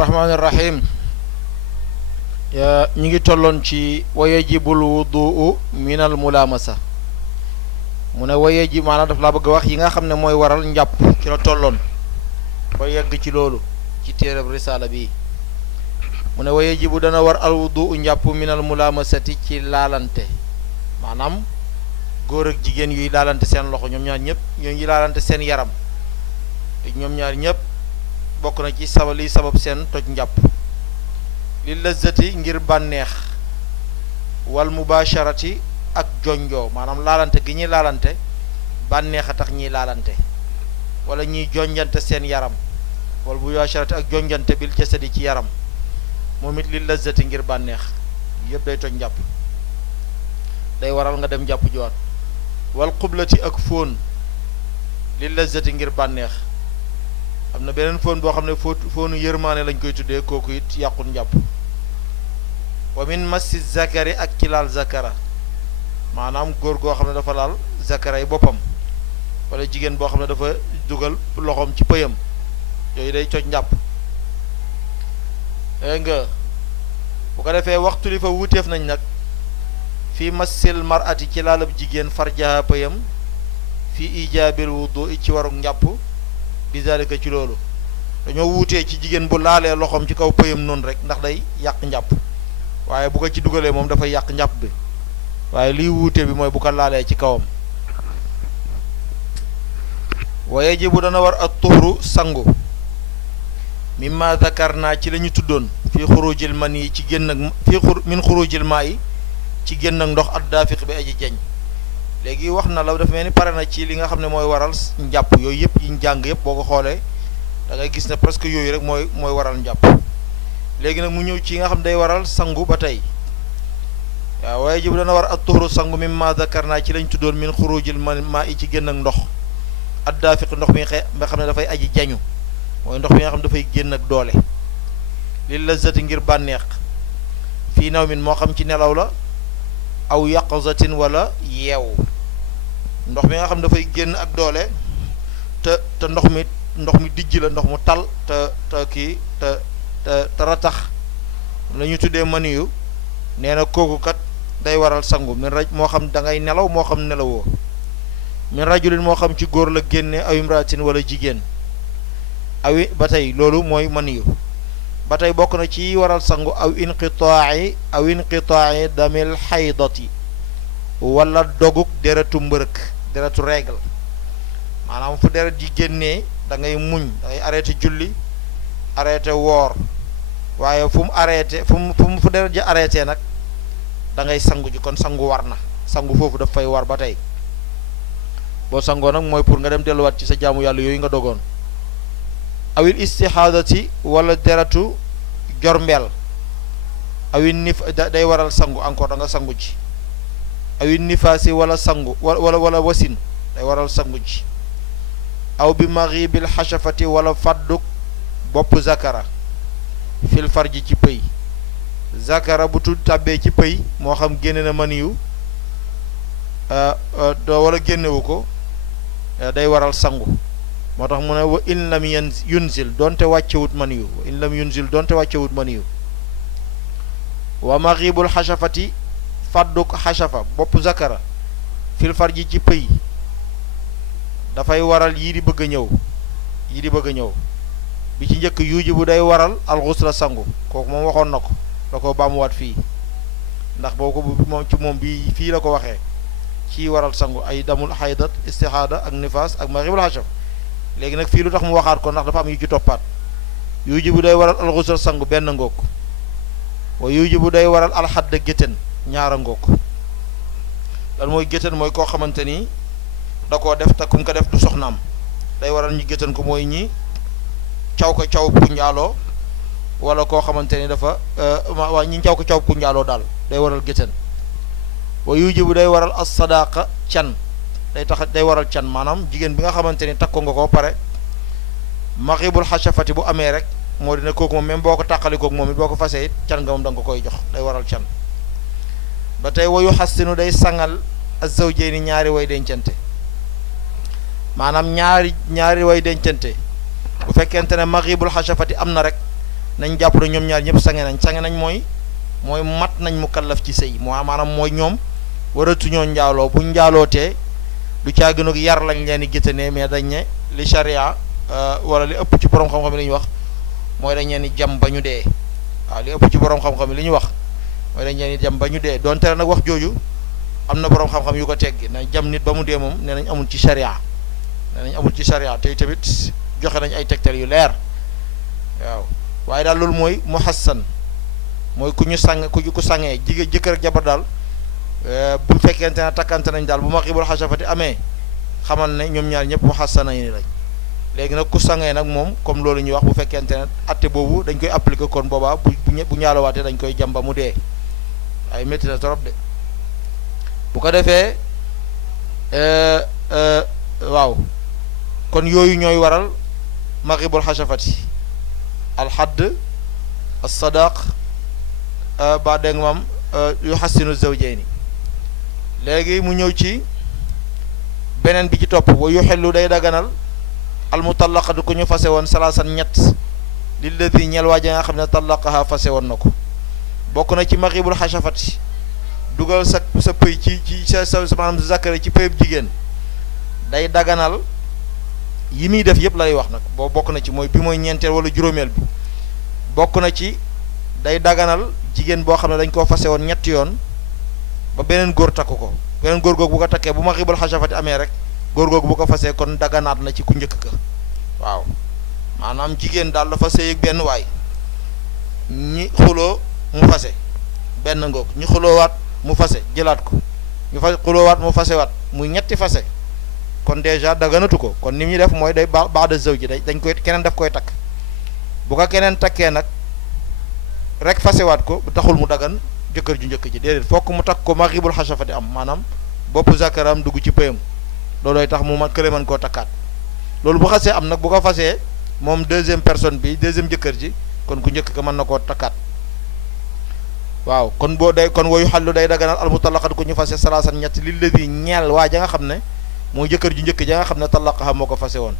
rahmaani rahim ñi ngi tolloon ci wayajibul wuduu minal mulamasa mu ne waye ji maanaam daf laa bëgg a wax yi nga xam ne mooy waral njàpp ci la tolloon ba yegg ci loolu ci téereb risaala bi mu ne wayajibu dana war al wuduu njàpp minal mulamasati ci laalante maanaam góor ak jigéen yuy laalante seen loxo ñoom ñaar ñëpp ñoo ngi laalante seen yaram te ñoom ñaar ñëpp bokk na ci liy sabab seen toj njàpp li lazati ngir bànneex wal mubasharati ak jonjoo maanaam laalante gi ñuy laalante bànneex a tax ñiy laalante wala ñiy jonjante seen yaram wal mubasharati ak jonjante bil jasadi ci yaram moom it li lazati ngir bànneex yëpp day toj njàpp day waral nga dem jàpp jiwaat wal xublati ak fóon li lazati ngir bànneex am na beneen fóon boo xam ne fóonu yërmaane lañ koy tuddee kooku it yàqul njàpp wa min massi zakari ak ci laal zakara maanaam góor goo xam ne dafa laal zakara yi boppam wala jigéen boo xam ne dafa dugal loxoom ci pëyam yooyu day toj njàpp dégg nga bu ko defee waxtu li fa wuteef nañ nag fii massil marati ci laalab jigéen farjaha pëyam fii ijaabil wudu ci waruk njàpp bizalika ci loolu dañoo wuutee ci jigéen bu laalee loxoom ci kaw pëyam noonu rek ndax day yàq njàpp waaye bu ko ci dugalee moom dafay yàq njàpp bi waaye liy wuute bi mooy bu ko laalee ci kawam wa yajibu dana war at tuhru sangu mimma zakarna ci la ñu tuddoon fii xurujil man yi ci génn ak min xurujil maa yi ci génn ak ndox at daafiq bi aji jeñ léegi wax na la dafa mel ni pare na ci li nga xam ne mooy waral njàpp yooyu yëpp yi ñu jàng yëpp boo ko xoolee da ngay gis ne presque yooyu rek mooy waral njàpp léegi nag mu ñëw ci nga xam ne day waral sangu ba tey waaw waaye jibu dana war at tuhru sangu mimma zakarna ci lañ tuddoon min xurujil maa yi ci génn ak ndox at daafiq ndox mi nga xam ne dafay aji jañu mooy ndox mi nga xam ne dafay génn ak doole li lazati ngir bànneex fii naw min moo xam ci nelaw la aw yaqzatin wala yeewu ndox mi nga xam dafay génn ak doole te ndox mi dijj la ndox mu tal te ratax la ñu tuddee maniyu nee na kooku kat day waral sangu min raj moo xam da ngay nelaw moo xam nelawoo min rajulin moo xam ci góor la génne aw imraatin wala jigéen awi ba tey loolu mooy maniyu ba tey bokk na ci waral sangu aw inqitaa'i damil xaydati wala doguk deretu mbërëk deretu règle maanaam fu deret ji génnee da ngay muñ da ngay arrêté julli arrêté woor waaye fu deret ji arrêté nag da ngay sangu ji kon sangu war na sangu foofu daf fay war ba tey boo sangoo nag mooy pour nga dem delluwaat ci sa jaamu yàlla yooyu nga dogoon awil istihadati wala deretu jormbeel awil day waral sangu encore da nga sangu ji awil nifaasi wala sangu wala wasin day waral sangu ji aw bi maghibil xashafati wala fàdduk bopp zakara fil farji ci pëy zakara bu tudd tàbbee ci pëy moo xam génne na maniyu wala génnewu ko day waral sangu moo tax mu ne wa in lam yunzil doonte wàccewut maniyu wa in lam yunzil doonte wàccewut maniyu wa maghibul xashafati fàdduk xashafa bopp zakara fil farji ci pëy dafay waral yii di bëgg a ñëw bi ci njëkk yuuji bu day waral alxusla sangu kooku moom waxoon na ko da ko baamuwaat fii ndax boo ko moom ci moom bi fii la ko waxee ci waral sangu ay damul xaydat istihada ak nifaas ak maghibul xashaf léegi nag fii lu tax mu waxaat ko ndax dafa am yu ci toppaat yuuji bu day waral alxusla sangu benn ngoog wa yuuji bu day waral alxadda géttan ñaara ngoog lan mooy géttan mooy koo xamante ni da koo def te kum ko def du soxnaam day waral ñi géttan ko mooy ñi caw ko caw ku njaaloo wala koo xamante ni dafa waa ñi caw ko caw ku njaaloo daal day waral géttan wa yuuji bu day waral as sadaqa can day waral can maanaam jigéen bi nga xamante ni takko nga ko pare maxibul xashafati bu amee rek moo dina kooku moom même boo ko tàqalikook moom it boo ko fasee it can nga moom da nga ko koy jox day waral can ba tey wayu xastinu day sangal az-zawjayni ñaari way dencante maanaam ñaari way dencante bu fekkente ne maghibul xashafati am na rek nañ jàpp ne ñoom ñaar ñëpp sange nañ mooy mat nañ mu kallaf ci sëy maanaam mooy ñoom waratuñoo njaaloo bu njaalootee du caa gën a yar lañ leen di géttanee mais dañ ne li charia wala li ëpp ci borom xam-xam yi li ñu wax mooy dañ leen di jam ba ñu dee waaw li ëpp ci borom xam-xam yi li ñu wax mooy dañ leen di jam ba ñu dee donte nag wax jooju am na borom xam-xam yu ko teggi na jam nit ba mu dee moom nee nañ amul ci charia te tamit joxe nañ ay tegtal yu leer waaw waaye daal loolu mooy muhassan mooy ku ñu sang ku sangee jëkkër ak jabar daal bu fekkente ne takkante nañ daal bu ma xibul xasafati amee xamal ne ñoom ñaar ñëpp muhassana yi lañ léegi nag ku sangee nag moom comme loolu ñuy wax bu fekkente ne atte boobu dañ koy appliquer kon boobaa bu ñaalowaatee dañ koy jamba mu dee ay métti na trop de bu ko defee waaw kon yooyu ñooy waral maxibul xasafati alxadd alsadaq ba dégg moom yuhassinu zawjayni léegi mu ñëw ci beneen bi ci topp wa yuxillu day daganal almutallaqatu ku ñu fase woon salaasan ñett lillati ñel waa ja nga xam ne tallaqaha fase woon na ko bokk na ci maxibul xasafati dugal sa pëy ci sa maanaam sa zakari ci pëyub jigéen day daganal yi muy def yëpp lay wax nag boo bokk na ci mooy bi mooy ñeenteel wala juróomeel bi bokk na ci day daganal jigéen boo xam ne dañ koo fase woon ñetti yoon ba beneen góor takku ko beneen góor googu bu ko takkee bu ma xibal xasafati amee rek góor googu bu ko fasee kon daganaat na ci ku njëkk ka waaw maanaam jigéen daal dafa sëy ak benn waay ñi xuloo mu fase benn ngoog ñi xuloowaat mu fase jëlaat ko ñu xuloowaat mu fasewaat muy ñetti fase kon déjà daganatu ko kon ni muy def mooy day baax de zawji dañ koy keneen daf koy takk bu ko keneen takkee nag rek fasewaat ko bu taxul mu dagan jëkkër ju njëkk ji déedéet fokk mu takk ko maxibul xasafati am maanaam bopp zakaram dugg ci pëyam loolooy tax mu kële mën koo takkaat loolu bu xasee am nag bu ko fasee moom deuxième personne bi deuxième jëkkër ji kon ku njëkk ka mën na koo takkaat waaw kon boo day kon woyu xallu day daganal almutallaqat ku ñu fase salaasan ñett lilladi ñeel waa ja nga xam ne mooy jëkkër ju njëkk ja nga xam ne tallaqaha moo ko fase woon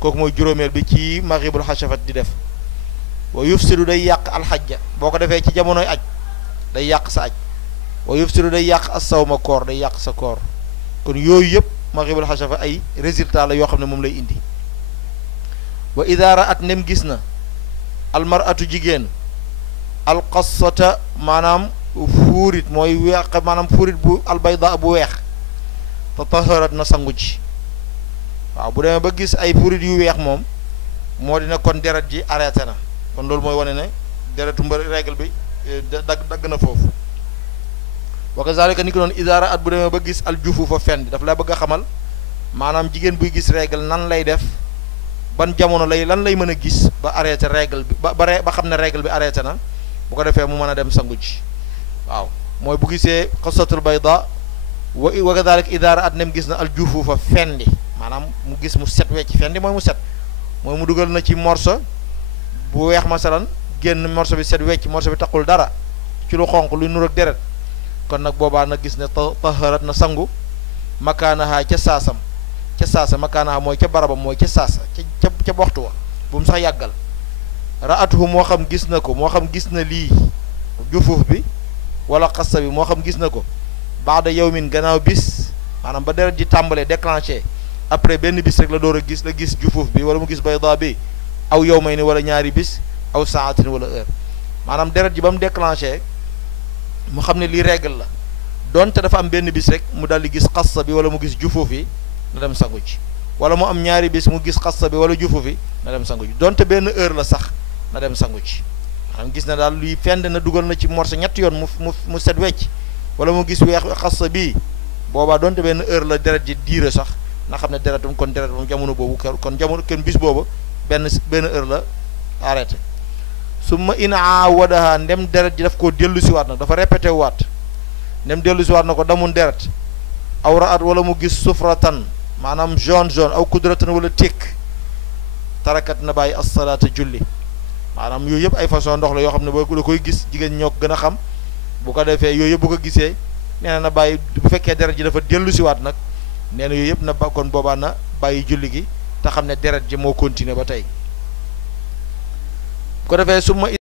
kooku mooy juróomeel bi ci maxibul xasafat di def wa yufsidu day yàq alxajja boo ko defee ci jamonoy aj day yàq sa aj wa yufsidu day yàq assawma koor day yàq sa koor kon yooyu yëpp maxibul xasafa ay résultat la yoo xam ne moom lay indi wa ida raat nem gis na almaratu jigéen alqassata maanaam fuurit mooy weex maanaam fuurit bu albayda bu weex tataharat na sangu ji waaw bu demee ba gis ay fuurit yu weex moom moo dina kon deret ji arrêté na kon loolu mooy wane ne deretu règle bi dagg na foofu wa kazalika ni ko noonu idaara at bu demee ba gis aljufu fa fen daf la bëgg a xamal maanaam jigéen buy gis règle nan lay def ban jamono lan lay mën a gis ba arrêté règle bi ba xam ne règle bi arrêté na bu ko defee mu mën a dem sangu ji waaw mooy bu gisee xasatul bayda wa kazalika idaara at nem gis na aljufu fa fendi maanaam mu gis mu set wecc fendi mooy mu set mooy mu dugal na ci morso bu weex masalan génn morso bi set wecc morso bi taqul dara ci lu xonq lu nur ak deret kon nag boobaa nag gis ne taharat na sangu makaanaha ca saasa makaanaha mooy ca barabam mooy ca saasa ca waxtu wa bu mu sax yàggal raatuhu moo xam gis na ko moo xam gis na lii jufuuf bi wala xassa bi moo xam gis na ko baada yawmin gannaaw bis maanaam ba deret ji tàmbalee déclenché après benn bis rek la door a gis jufuuf bi wala mu gis bayda bi aw yawmayni wala ñaari bis aw saatin wala heure maanaam deret ji ba mu déclenché mu xam ne lii règle la donte dafa am benn bis rek mu daal di gis xassa bi wala mu gis jufuuf yi na dem sangu ci wala mu am ñaari bis mu gis xassa bi wala jufuuf yi na dem sangu ci donte benn heure la sax na dem sangu ci maanaam gis na daal luy fend na dugal na ci morso ñetti yoon mu set wecc wala mu gis weex xassa bii boobaa donte benn heure la deret ji diire sax na xam ne deretum kon deret moom jamono boobu kon jamono kenn bis boobu benn heure la arrêté summa in aawadaha ndem deret ji daf koo dellu si waat nag dafa répété waat ndem dellu si waat na ko damun deret aw raat wala mu gis sufratan maanaam jaune aw kudratan wala tékk tarakat na bàyyi as-salaata julli maanaam yooyu yëpp ay façon ndox la yoo xam ne boo da koy gis jigéen ñoo ko gën a xam bu ko defee yooyu yëpp bu ko gisee nee na bàyyi bu fekkee deret ji dafa dellu si waat nag nee na yooyu yëpp na ba kon boobaa na bàyyi julli gi te xam ne deret ji moo continuer ba tey ko defee summa